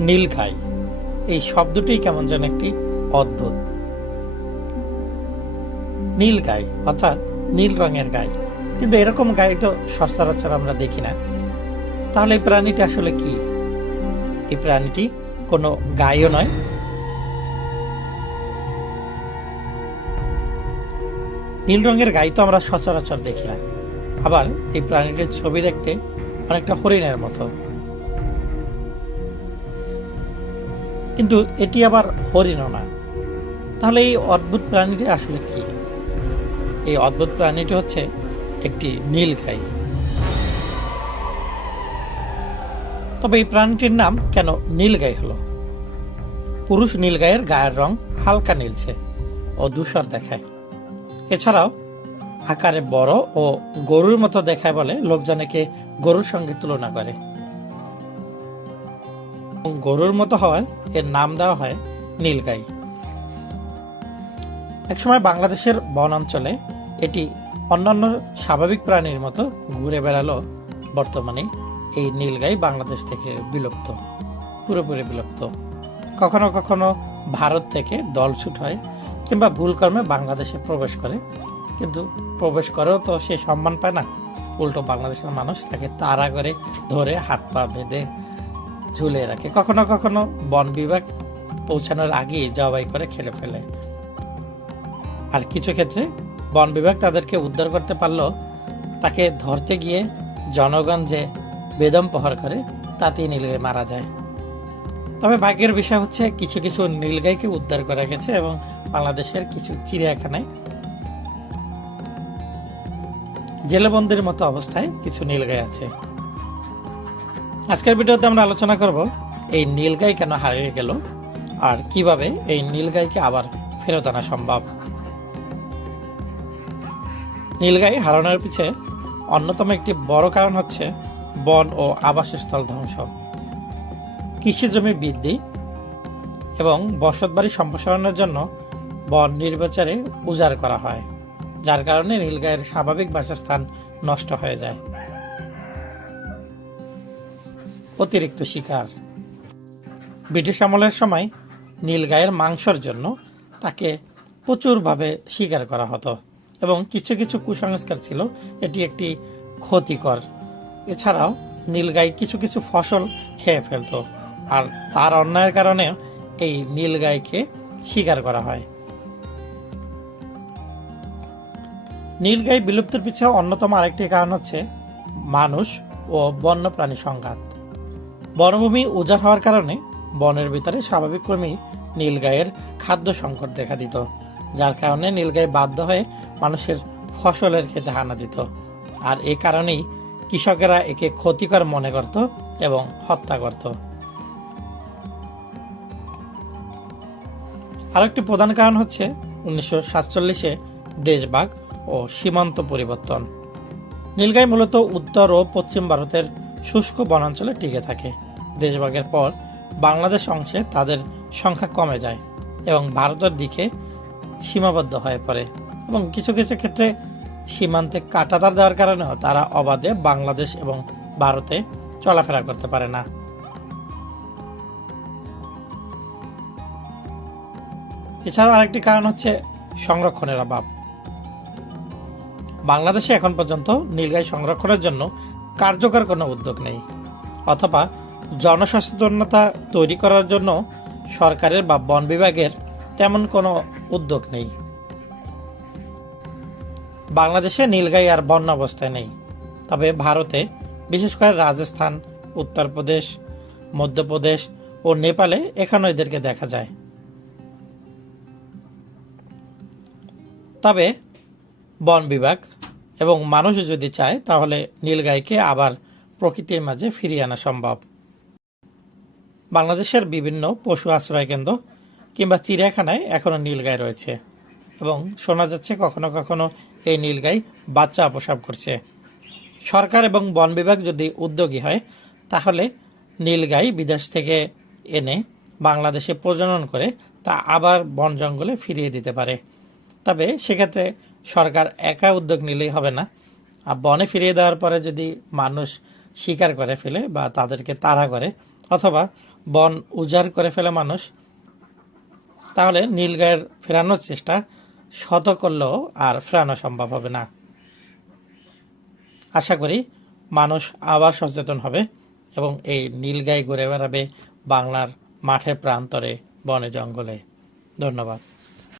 নীলগাই এই শব্দটি কেমন যেন একটি অদ্ভুত। নীল গাই অর্থাৎ নীল রঙের গাই কিন্তু এরকম গাই তো সচরাচর আমরা দেখি না। তাহলে এই প্রাণীটি আসলে কি? এই প্রাণীটি কোনো গাইও নয়। নীল রঙের গাই তো আমরা সচরাচর দেখি না। আবার এই প্রাণীটির ছবি দেখতে অনেকটা হরিণের মতো। কিন্তু এটি আবার হরিণও না। তাহলে এই অদ্ভুত প্রাণীটি আসলে কি? এই অদ্ভুত প্রাণীটি হচ্ছে একটি নীল নীলগাই তবে এই প্রাণীটির নাম কেন নীলগাই হলো? পুরুষ নীলগাইয়ের গায়ের গায়ের রং হালকা নীলছে ও ধূসর দেখায়। এছাড়াও আকারে বড় ও গরুর মতো দেখায় বলে লোকজন একে গরুর সঙ্গে তুলনা করে। গরুর মতো হওয়ায় এর নাম দেওয়া হয় নীলগাই। একসময় বাংলাদেশের বন অঞ্চলে এটি অন্যান্য স্বাভাবিক প্রাণীর মতো ঘুরে বেড়ালো বর্তমানে। এই নীলগাই বাংলাদেশ থেকে বিলুপ্ত, পুরোপুরি বিলুপ্ত। কখনো কখনো ভারত থেকে দল ছুট হয় কিংবা ভুল কর্মে বাংলাদেশে প্রবেশ করে। কিন্তু প্রবেশ করেও তো সে সম্মান পায় না। উল্টো বাংলাদেশের মানুষ তাকে তাড়া করে ধরে হাত পা বেঁধে ঝুলে রাখে। কখনো কখনো বন বিভাগ পৌঁছানোর আগে জবাই করে খেলে ফেলে। আর কিছু ক্ষেত্রে বন বিভাগ তাদেরকে উদ্ধার করতে পারলেও তাকে ধরতে গিয়ে জনগণ যে বেদম প্রহার করে, তাতেই নীলগাই মারা যায়। তবে ভাগ্যের বিষয় হচ্ছে, কিছু কিছু নীলগাইকে উদ্ধার করা গেছে এবং বাংলাদেশের কিছু চিড়িয়াখানায় জেলেবন্দির মতো অবস্থায় কিছু নীলগাই আছে। আজকের ভিডিওতে আমরা আলোচনা করব এই নীলগাই কেন হারিয়ে গেল আর কীভাবে এই নীলগাইকে আবার ফেরত আনা সম্ভব? নীলগাই হারানোর পিছে অন্যতম একটি বড় কারণ হচ্ছে বন ও আবাসস্থল ধ্বংস। কৃষি জমি বৃদ্ধি এবং বসতবাড়ি সম্প্রসারণের জন্য বন নির্বিচারে উজাড় করা হয়, যার কারণে নীলগাইয়ের স্বাভাবিক বাসস্থান নষ্ট হয়ে যায়। অতিরিক্ত শিকার। ব্রিটিশ আমলের সময় নীলগাইয়ের মাংসর জন্য তাকে প্রচুরভাবে শিকার করা হতো এবং কিছু কিছু কুসংস্কার ছিল, এটি একটি ক্ষতিকর। এছাড়াও নীলগাই কিছু কিছু ফসল খেয়ে ফেলতো, আর তার অন্যায়ের কারণে এই নীলগাইকে শিকার করা হয়। নীলগাই বিলুপ্তির পিছনে অন্যতম আরেকটি কারণ হচ্ছে মানুষ ও বন্যপ্রাণী সংঘাত। বনভূমি উজাড় হওয়ার কারণে বনের ভিতরে স্বাভাবিক ক্রমেই নীলগাইয়ের খাদ্য সংকট দেখা দিত, যার কারণে নীলগাই বাধ্য হয়ে মানুষের ফসলের খেতে হানা দিত। আর এই কারণেই কৃষকেরা একে ক্ষতিকর মনে করত এবং হত্যা করত। আরেকটি প্রধান কারণ হচ্ছে উনিশশো সাতচল্লিশে দেশবাগ ও সীমান্ত পরিবর্তন। নীলগাই মূলত উত্তর ও পশ্চিম ভারতের শুষ্ক বনাঞ্চলে টিকে থাকে। দেশভাগের পর বাংলাদেশ অংশে তাদের সংখ্যা কমে যায় এবং ভারতের দিকে সীমাবদ্ধ হয়ে পড়ে এবং কিছু কিছু ক্ষেত্রে সীমান্তে কাটাতার দেওয়ার কারণেও তারা অবাধে বাংলাদেশ এবং ভারতে চলাফেরা করতে পারে না। এছাড়াও আরেকটি কারণ হচ্ছে সংরক্ষণের অভাব। বাংলাদেশে এখন পর্যন্ত নীলগাই সংরক্ষণের জন্য কার্যকর কোনো উদ্যোগ নেই, অথবা জনসচেতনতা তৈরি করার জন্য সরকারের বা বন বিভাগের তেমন কোনো উদ্যোগ নেই। বাংলাদেশে নীলগাই আর বন্য অবস্থায় নেই। তবে ভারতে বিশেষ করে রাজস্থান, উত্তরপ্রদেশ, মধ্যপ্রদেশ ও নেপালে এখানেও এদেরকে দেখা যায়। তবে বন বিভাগ এবং মানুষ যদি চায় তাহলে নীলগাইকে আবার প্রকৃতির মাঝে ফিরিয়ে আনা সম্ভব। বাংলাদেশের বিভিন্ন পশু আশ্রয় কেন্দ্র কিংবা চিড়িয়াখানায় এখনও নীলগাই রয়েছে এবং শোনা যাচ্ছে কখনো কখনো এই নীলগাই বাচ্চা প্রসব করছে। সরকার এবং বন বিভাগ যদি উদ্যোগী হয়, তাহলে নীলগাই বিদেশ থেকে এনে বাংলাদেশে প্রজনন করে তা আবার বন জঙ্গলে ফিরিয়ে দিতে পারে। তবে সেক্ষেত্রে সরকার একা উদ্যোগ নিলেই হবে না। আর বনে ফিরিয়ে দেওয়ার পরে যদি মানুষ শিকার করে ফেলে বা তাদেরকে তাড়া করে, অথবা বন উজাড় করে ফেলে মানুষ, তাহলে নীলগায়ের ফেরানোর চেষ্টা শত করলেও আর ফেরানো সম্ভব হবে না। আশা করি মানুষ আবার সচেতন হবে এবং এই নীলগাই ঘুরে বেড়াবে বাংলার মাঠে প্রান্তরে বনে জঙ্গলে। ধন্যবাদ।